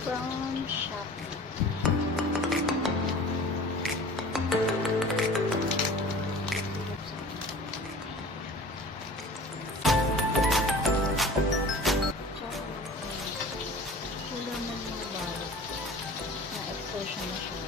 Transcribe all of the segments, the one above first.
From Shopee. Kulang na yung balot. Na-expression na siya.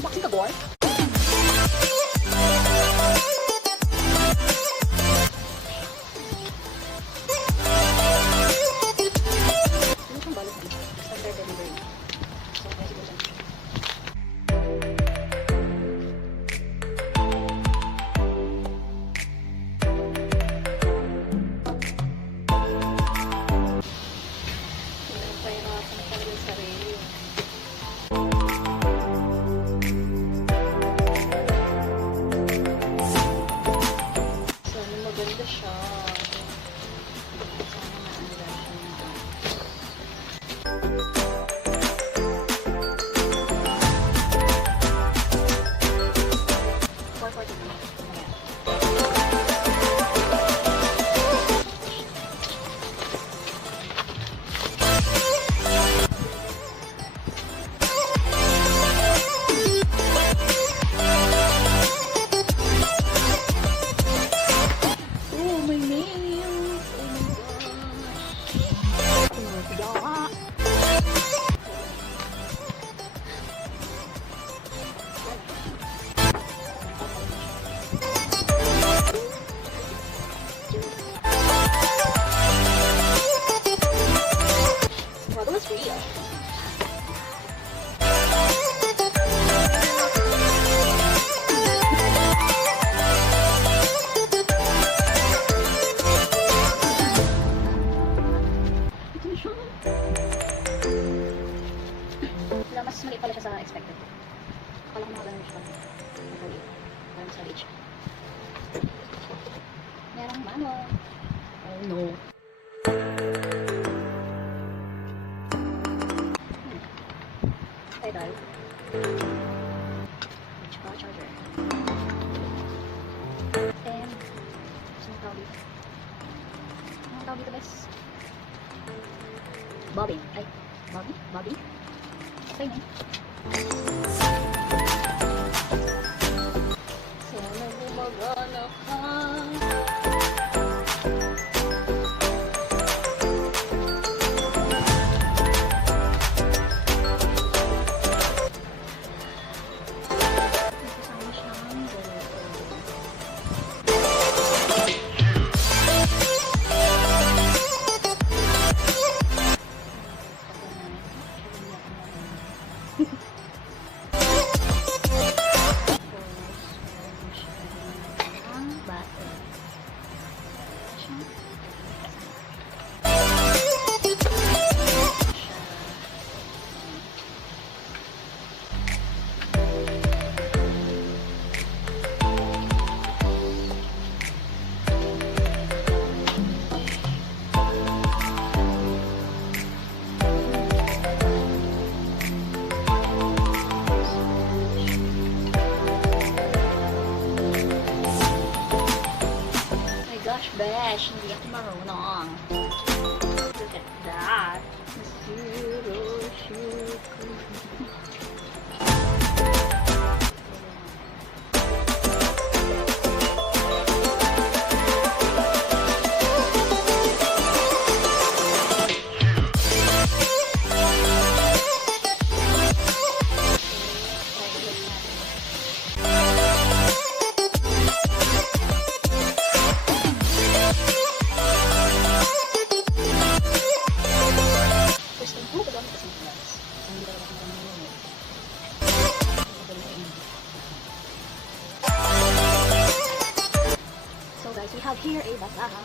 Unboxing ka, Ghorl? Maganda siya. Sana maanda siya. バビー、はい、バビーはいね。Sana gumagana ka. Besh, hindi ako marunong. Look at that. So guys, we have here a basahan.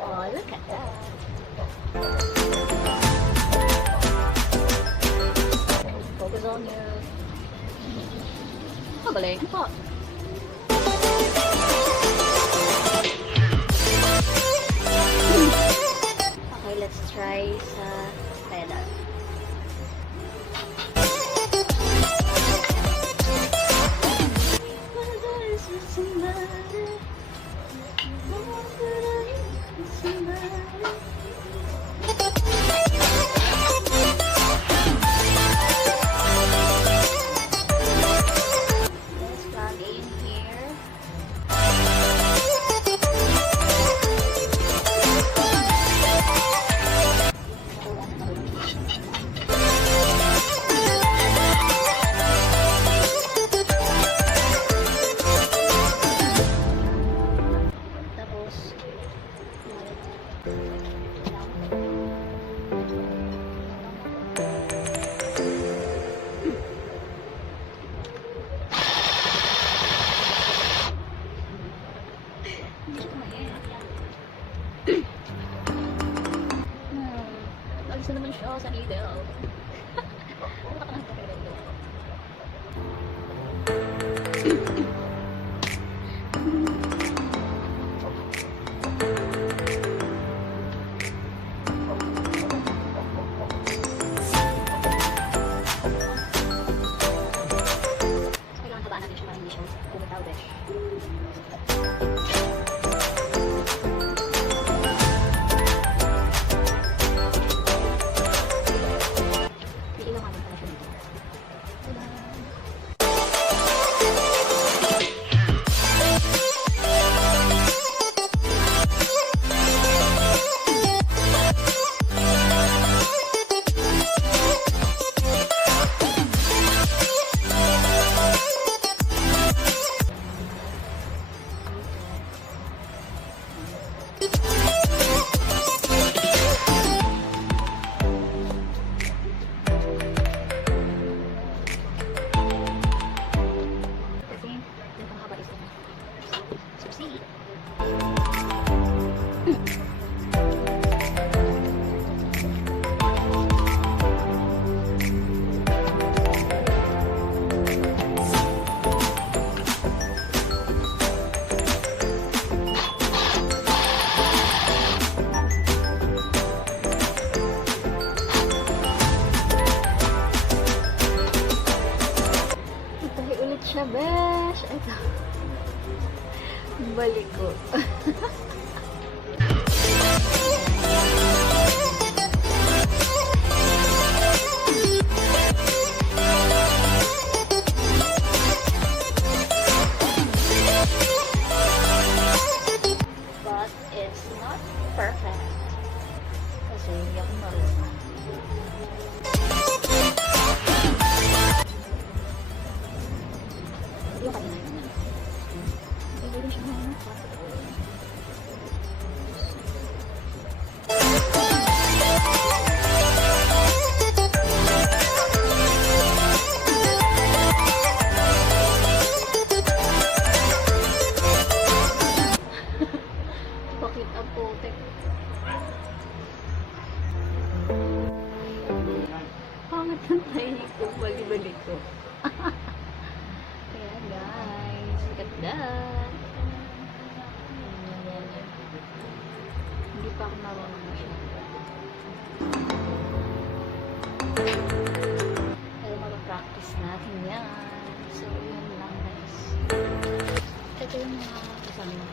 Oh, look at that. Focus on you. Oh, galing. Oh. Okay, let's try sa pedal. Let's plug in here. Tapos, hindi siya kumain. Alis na naman siya sa needle. Kailangan habaan natin siya para hindi siya bumitaw, besh. Iilaw natin pala siya dito. Tada! Kasi, yung panghaba is succeed. Tahi ulit siya, besh. Ito. Balik ko. But it's not perfect. Kasi hindi ako marunong. Yung kanina yun. Pwede rin siya mga bakit ang putik? Pangit ang tayo ko. Bali-balik ko. Kaya guys, look at that. Hindi pa ako marunong masyado. Pero mag-practice natin yan. So, yun lang guys. Ito yung mga kasama.